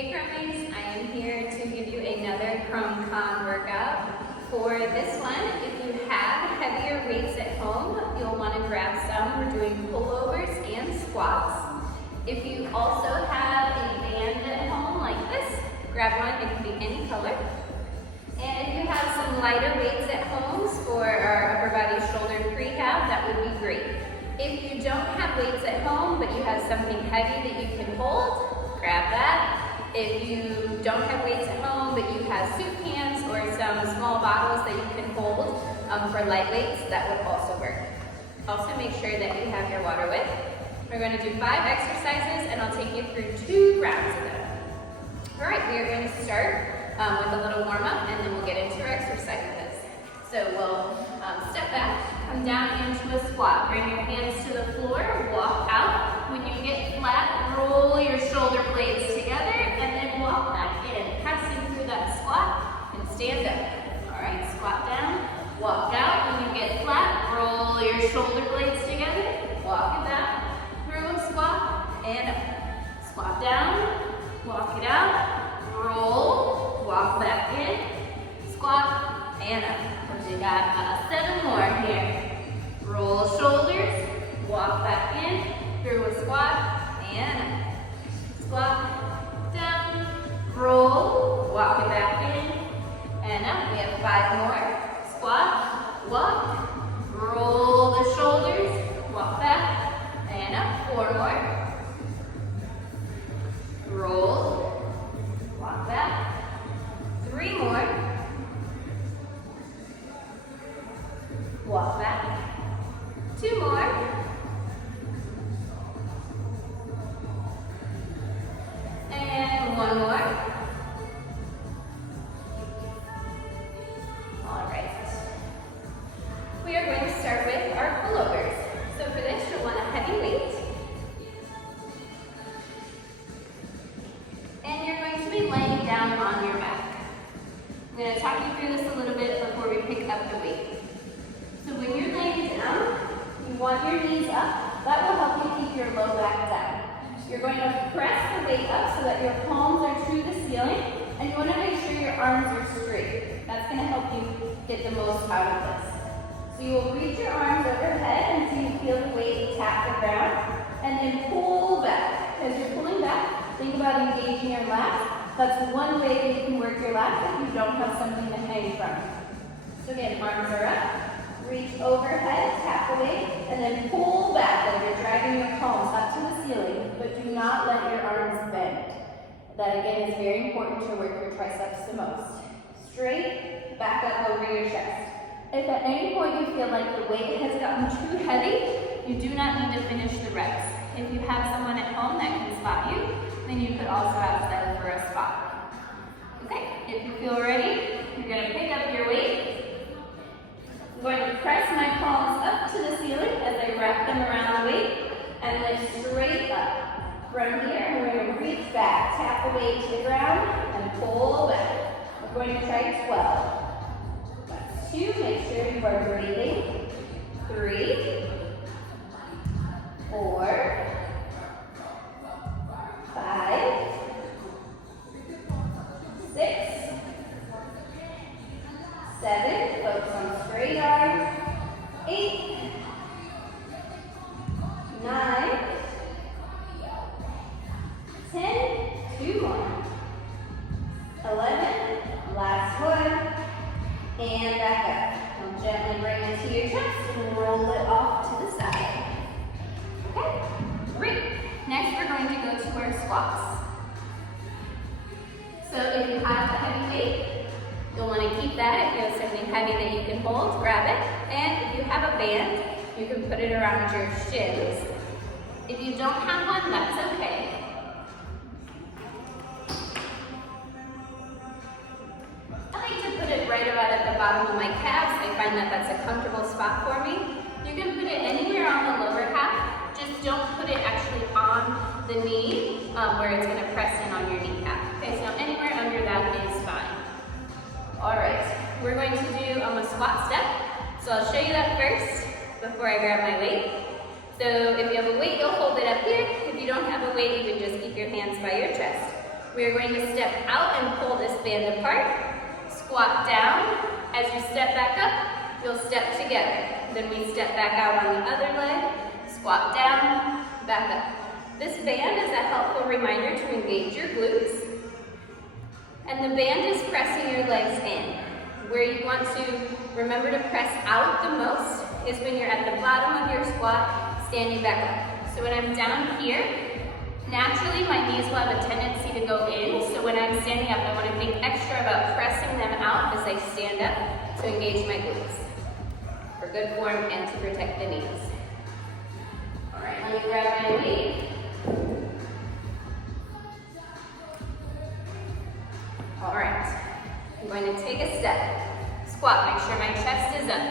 Hey Crummies, I am here to give you another Chrome Con workout. For this one, if you have heavier weights at home, you'll want to grab some. We're doing pullovers and squats. If you also have a band at home like this, grab one. It can be any color. And if you have some lighter weights at home for our upper body shoulder prehab, that would be great. If you don't have weights at home, but you have something heavy that you can hold, grab that. If you don't have weights at home, but you have soup cans or some small bottles that you can hold for light weights, that would also work. Also make sure that you have your water with. We're going to do 5 exercises and I'll take you through 2 rounds of them. All right, we are going to start with a little warm up and then we'll get into our exercises. So we'll step back, come down into a squat. Bring your hands to the floor, walk out. When you get flat, roll your shoulder blades together and then walk back in, passing through that squat and stand up. All right, squat down, walk out. When you get flat, roll your shoulder blades together, walk it back through a squat and up. Squat down, walk it out, roll, walk back in, squat and up. We got 7 more here. Roll shoulders, walk back in, through a squat, and up. Squat, down, roll, walk it back in, and up. We have 5 more. Squat, walk, roll the shoulders, walk back, and up. 4 more. Roll, walk back. 3 more. Walk back. 2 more. And 1 more. All right. We are going to start with our pullovers. So for this, you'll want a heavy weight. And you're going to be laying down on your back. I'm going to talk you through this a little bit before we pick up the weight. So when you're laying down, you want your knees up. That will help you keep your low back down. You're going to press the weight up so that your palms are to the ceiling, and you want to make sure your arms are straight. That's going to help you get the most out of this. So you will reach your arms overhead until you feel the weight tap the ground, and then pull back. As you're pulling back, think about engaging your lat. That's one way that you can work your lat if you don't have something to hang from. So again, arms are up. Reach overhead, tap the weight, and then pull back as you're dragging your palms up to the ceiling, but do not let your arms bend. That again is very important to work your triceps the most. Straight, back up over your chest. If at any point you feel like the weight has gotten too heavy, you do not need to finish the reps. If you have someone at home that can spot you, then you could also ask them for a spot. Okay, if you feel ready, you're going to pick up your weight. I'm going to press my palms up to the ceiling as I wrap them around the weight and lift straight up. From here, we're going to reach back, tap the weight to the ground, and pull back. We're going to try 12. That's 2. Make sure you are breathing. 3, 4, 5, 6, 7, focus on straight arms, 8, 9, 10, 2 more, 11, last one, and back up. Now gently bring it to your chest and roll it off to the side. Okay, great. Next we're going to go to our squats. So if you have a heavy weight, you'll want to keep that. If you have something heavy that you can hold, grab it. And if you have a band, you can put it around your shins. If you don't have one, that's okay. I like to put it right about at the bottom of my calves. I find that that's a comfortable spot for me. You can put it anywhere on the lower half. Just don't put it actually on the knee where it's going to press in on your kneecap. Okay, so anywhere under that is fine. All right, we're going to do a squat step. So I'll show you that first before I grab my weight. So if you have a weight, you'll hold it up here. If you don't have a weight, you can just keep your hands by your chest. We are going to step out and pull this band apart. Squat down. As you step back up, you'll step together. Then we step back out on the other leg. Squat down, back up. This band is a helpful reminder to engage your glutes. And the band is pressing your legs in. Where you want to remember to press out the most is when you're at the bottom of your squat, standing back up. So when I'm down here, naturally my knees will have a tendency to go in. So when I'm standing up, I want to think extra about pressing them out as I stand up to engage my glutes for good form and to protect the knees. All right, let me grab my weight. All right. I'm going to take a step. Squat, make sure my chest is up.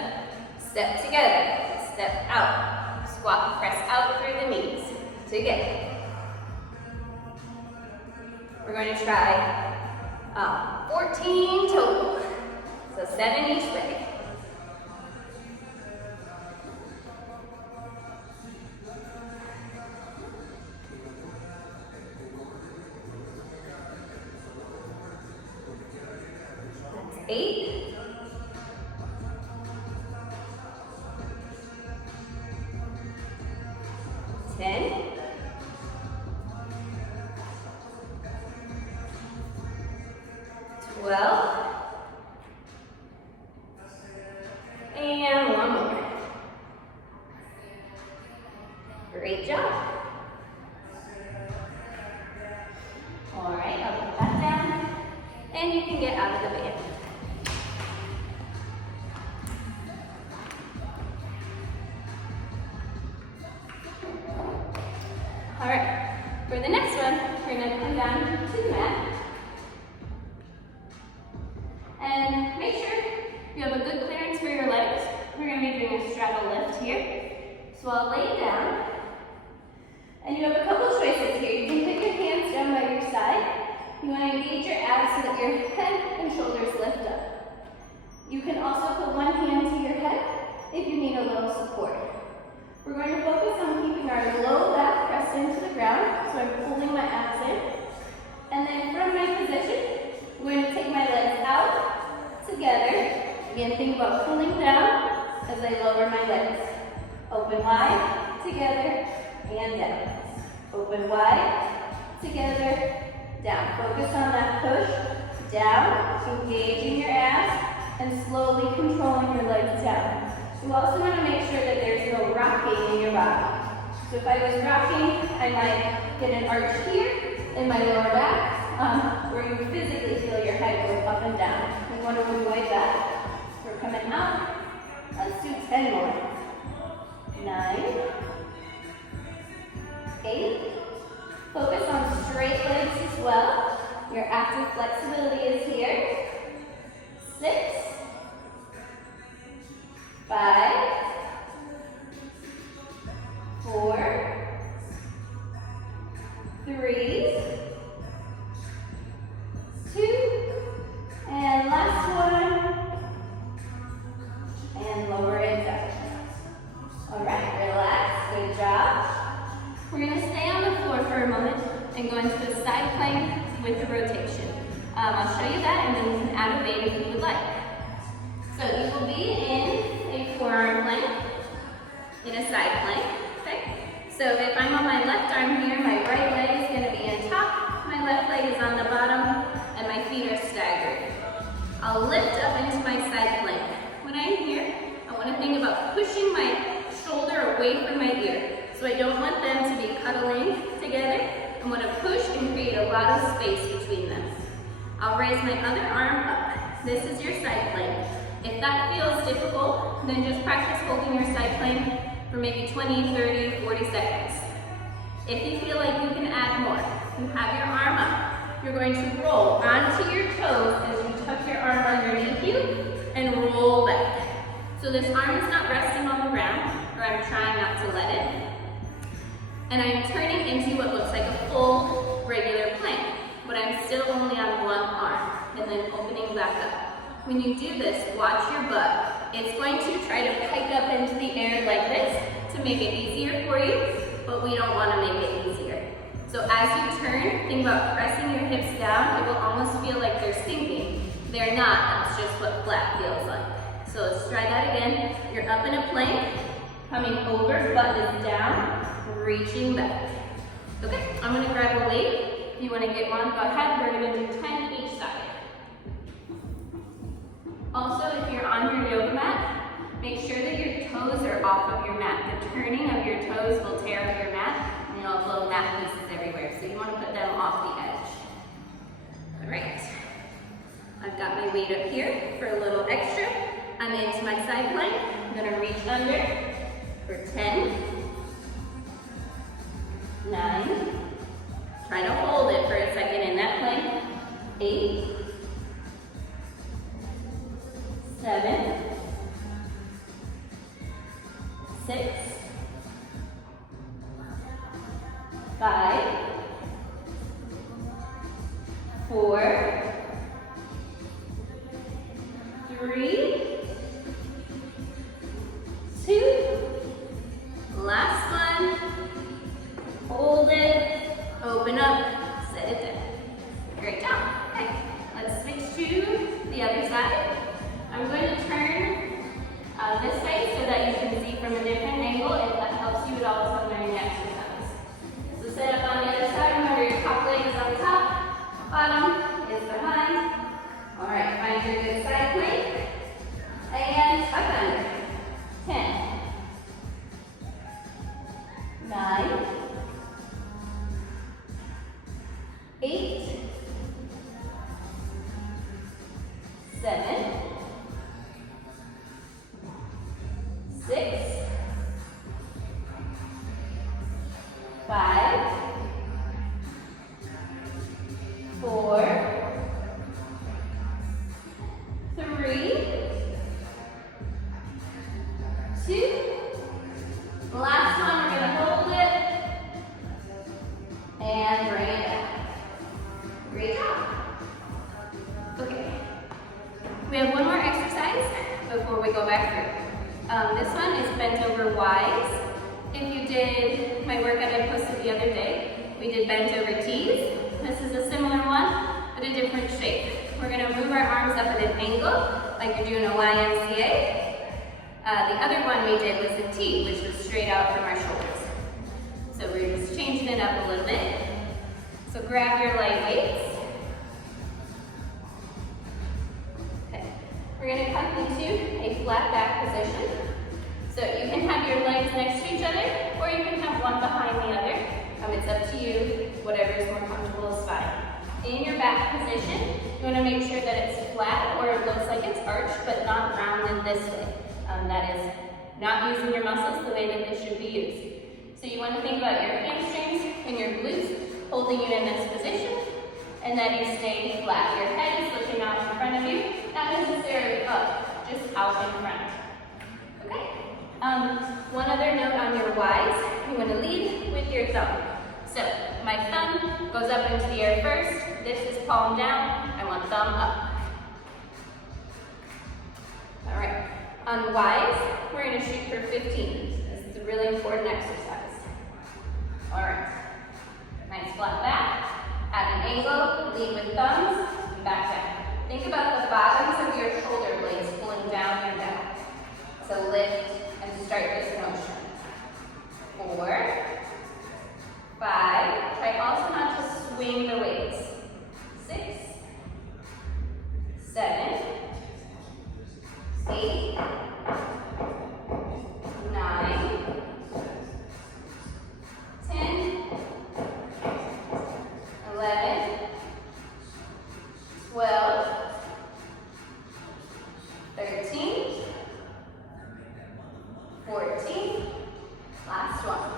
Step together, step out. Squat, press out through the knees. Together. We're going to try 14 total. So 7 each way. That's 8. 10. 12. And one more. Great job. All right, I'll put that down. And you can get out of the band. All right, for the next one, we're going to come down to the mat. And make sure you have a good clearance for your legs. We're going to be doing a straddle lift here. So I'll lay down. And you have a couple choices here. You can put your hands down by your side. You want to engage your abs so that your head and shoulders lift up. You can also put one hand to your head if you need a little support. We're going to focus on keeping our low back pressed into the ground, so I'm pulling my abs in. And then from my position, I'm going to take my legs out, together. Again, think about pulling down as I lower my legs. Open wide, together, and down. Open wide, together, down. Focus on that push, down, engaging your abs, and slowly controlling your legs down. You also want to make sure that there's no rocking in your body. So if I was rocking, I might get an arch here in my lower back, where you physically feel your head go up and down. We want to avoid that. So we're coming out. Let's do 10 more. 9, 8. Focus on straight legs as well. Your active flexibility is here. 6, 5, 4, 3, 2, and last one, and lower it down. All right, relax, good job. We're going to stay on the floor for a moment and go into a side plank with a rotation. I'll show you that, and then you can add a weight if you would like. So you will be in a forearm plank, in a side plank, okay? So if I'm on my left arm here, my right leg is going to be on top, my left leg is on the bottom, and my feet are staggered. I'll lift up into my side plank. When I'm here, I want to think about pushing my shoulder away from my ear. So I don't want them to be cuddling together. I want to push and create a lot of space between them. I'll raise my other arm up. This is your side plank. If that feels difficult, then just practice holding your side plank for maybe 20, 30, 40 seconds. If you feel like you can add more, you have your arm up. You're going to roll onto your toes as you tuck your arm underneath you and roll back. So this arm is not resting on the ground, or I'm trying not to let it. And I'm turning into what looks like a full regular plank, but I'm still only on one arm, and then opening back up. When you do this, watch your butt. It's going to try to pike up into the air like this to make it easier for you, but we don't want to make it easier. So as you turn, think about pressing your hips down. It will almost feel like they're sinking. They're not, that's just what flat feels like. So let's try that again. You're up in a plank, coming over, butt is down, reaching back. Okay, I'm gonna grab a weight. If you wanna get one, go ahead. We're gonna do 10 each side. Also, if you're on your yoga mat, make sure that your toes are off of your mat. The turning of your toes will tear up your mat, and you'll have little mat pieces everywhere. So you wanna put them off the edge. All right. I've got my weight up here for a little extra. I'm into my side plank. I'm gonna reach under for 10, 9, try to hold it for a second in that plank, 8, 7, 6, 5, 4, 3, 2, last one, hold it, open up, set it down. Great job. Okay, let's switch to the other side. I'm going to turn this way so that you can see from a different angle. If that helps you at all with some learning exercise. So sit up on the other side. Remember your top leg is on top, bottom is behind. All right, find your good side plank and up under. 10, 9, 8, 7, 6, 5, 4, 3, 2, last one, we're gonna hold it and bring it back. Great job. Okay, we have one more exercise before we go back through. This one is bent over Ys. If you did my workout I posted the other day, we did bent over Ts. This is a similar one, but a different shape. We're gonna move our arms up at an angle, like you're doing a YMCA. The other one we did was a T, which was straight out from our shoulders. So we're just changing it up a little bit. So grab your light weights. Okay. We're gonna come into a flat back position. So you can have your legs next to each other, or you can have one behind the other. It's up to you, whatever is more comfortable is fine. In your back position, you wanna make sure that it's flat, or it looks like it's arched, but not rounded this way. That is not using your muscles the way that they should be used. So you want to think about your hamstrings and your glutes holding you in this position, and then you stay flat. Your head is looking out in front of you, not necessarily up, just out in front. Okay? One other note on your Ys, you want to lead with your thumb. So my thumb goes up into the air first. This is palm down. I want thumb up. All right. On the Ys, we're going to shoot for 15. This is a really important exercise. All right. Nice flat back. At an angle, lead with thumbs, and back down. Think about the bottoms of your shoulder blades pulling down your back. So lift and start this motion. 4, 5. Try also not to swing the weights. 6, 7, 8, 9, 10, 11, 12, 13, 14, last one,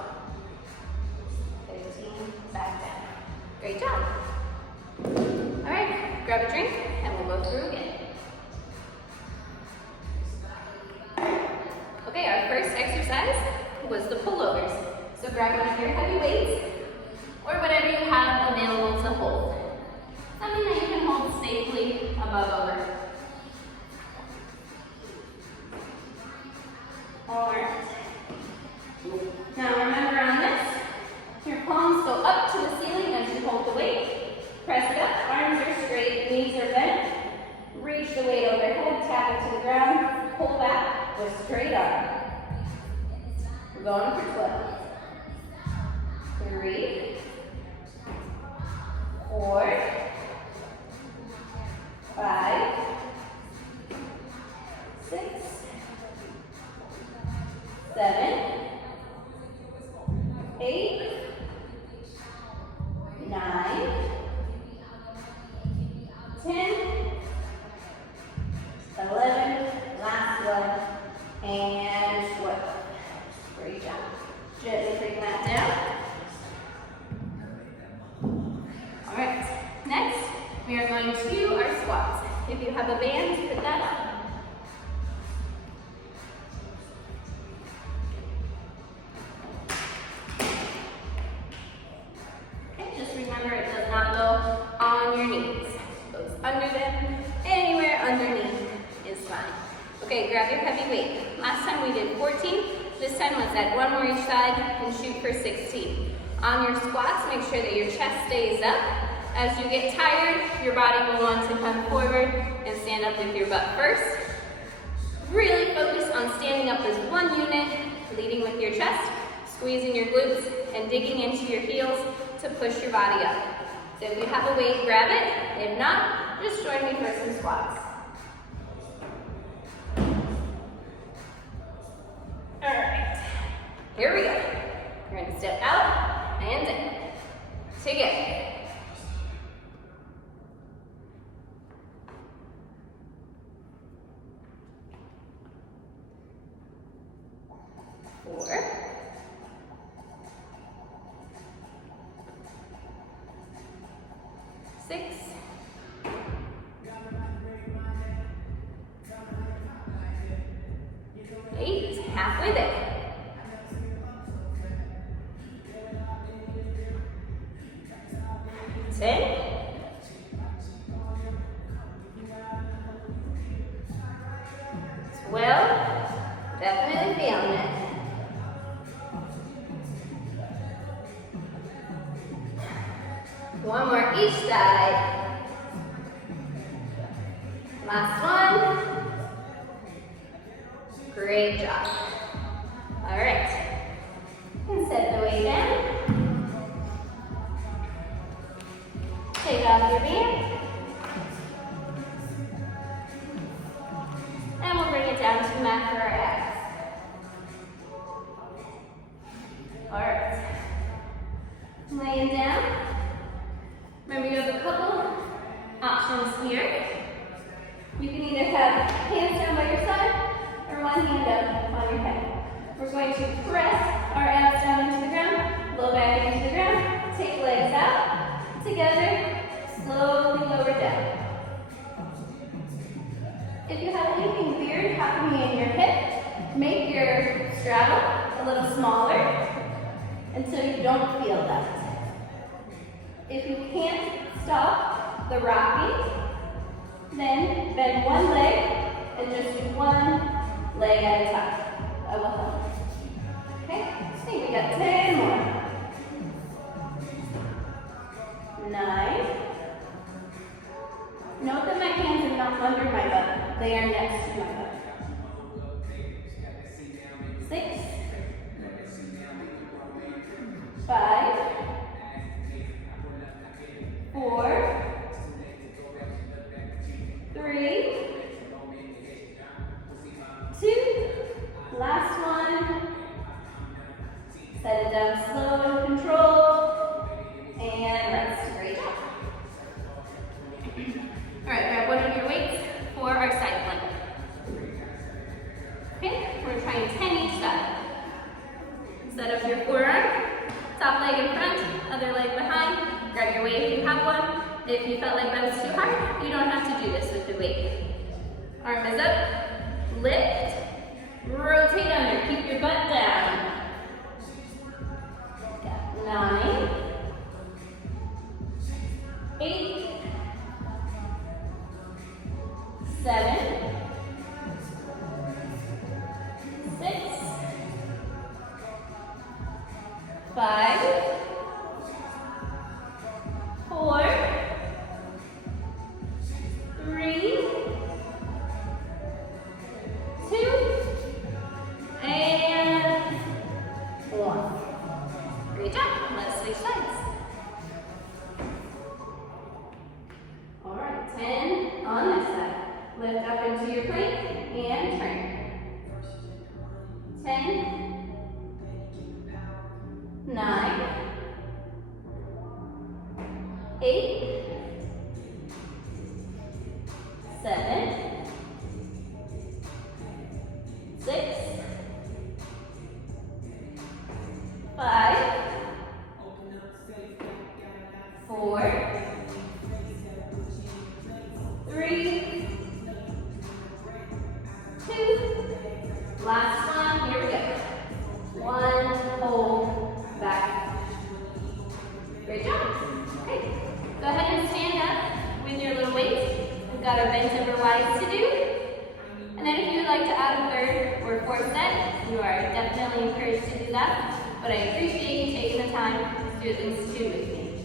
15, back down. Great job. All right, grab a drink and we'll go through again. Okay, our first exercise was the pullovers. So grab one of your heavy weights or whatever you have available to hold. Something that you can hold safely above over. All right. Now remember on this, your palms go up to the ceiling. ground, pull back, go straight up. We're going for 12. 3, 4, 5, 6, 7, 8, 9, 10, 11, last one, and 12. Great job. Gently bring that down. All right, next we are going to do our squats. If you have a band, put that on. Okay, just remember it does not go on your knees. It goes under them, anywhere underneath is fine. Okay, grab your heavy weight. Last time we did 14. This time let's add one more each side and shoot for 16. On your squats, make sure that your chest stays up. As you get tired, your body will want to come forward and stand up with your butt first. Really focus on standing up as one unit, leading with your chest, squeezing your glutes, and digging into your heels to push your body up. So if you have a weight, grab it. If not, just join me for some squats. All right, here we go. We're gonna step out and in. Together. 4, 6, 8, halfway there. 10, 12, definitely feeling it. One more each side. Last one. Great job. All right. And set the weight down. Take off your band. And we'll bring it down to the mat for our abs. All right. Laying down. Remember, you have a couple options here. You can either have hands down by your side or one hand up on your head. We're going to press our abs down into the ground, low back into the ground, take legs out, together, slowly lower down. If you have anything weird happening in your hip, make your straddle a little smaller until you don't feel that. If you can't stop the rocking, then bend one leg and just do one leg at a time. I will help. Okay, I think we got 10 more. 9. Note that my hands are not under my butt. They are next to my butt. 6. 5. 4. 3. 2. Last one. Set it down slow and controlled. And rest. Great job. All right, grab one of your weights for our side plank. Okay, we're trying 10 each side. Set up your forearm, top leg in front, other leg behind. Grab your weight if you have one. If you felt like that was too hard, you don't have to do this with the weight. Arm is up, lift, rotate under, keep your butt down. 9, 8, 7, 6, 5, 4, 3, We've got our bent over Ys to do. And then if you would like to add a third or fourth set, you are definitely encouraged to do that. But I appreciate you taking the time to do at least 2 with me.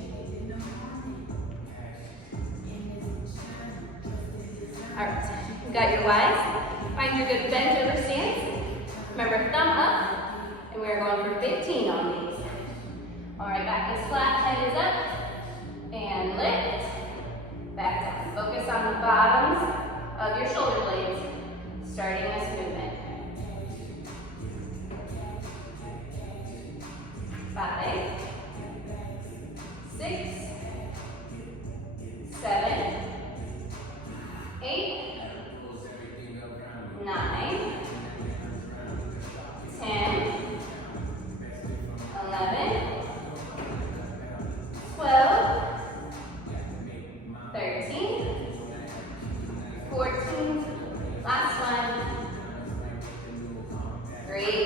Alright, you've got your Ys. Find your good bent over stance. Remember, thumb up. And we're going for 15 on these. Alright, back is flat, head is up. And lift. Back down. Focus on the bottoms of your shoulder blades, starting this movement. 5, 6, 7, 8, 9, 10, 11, 12, 13, 14, last one, great.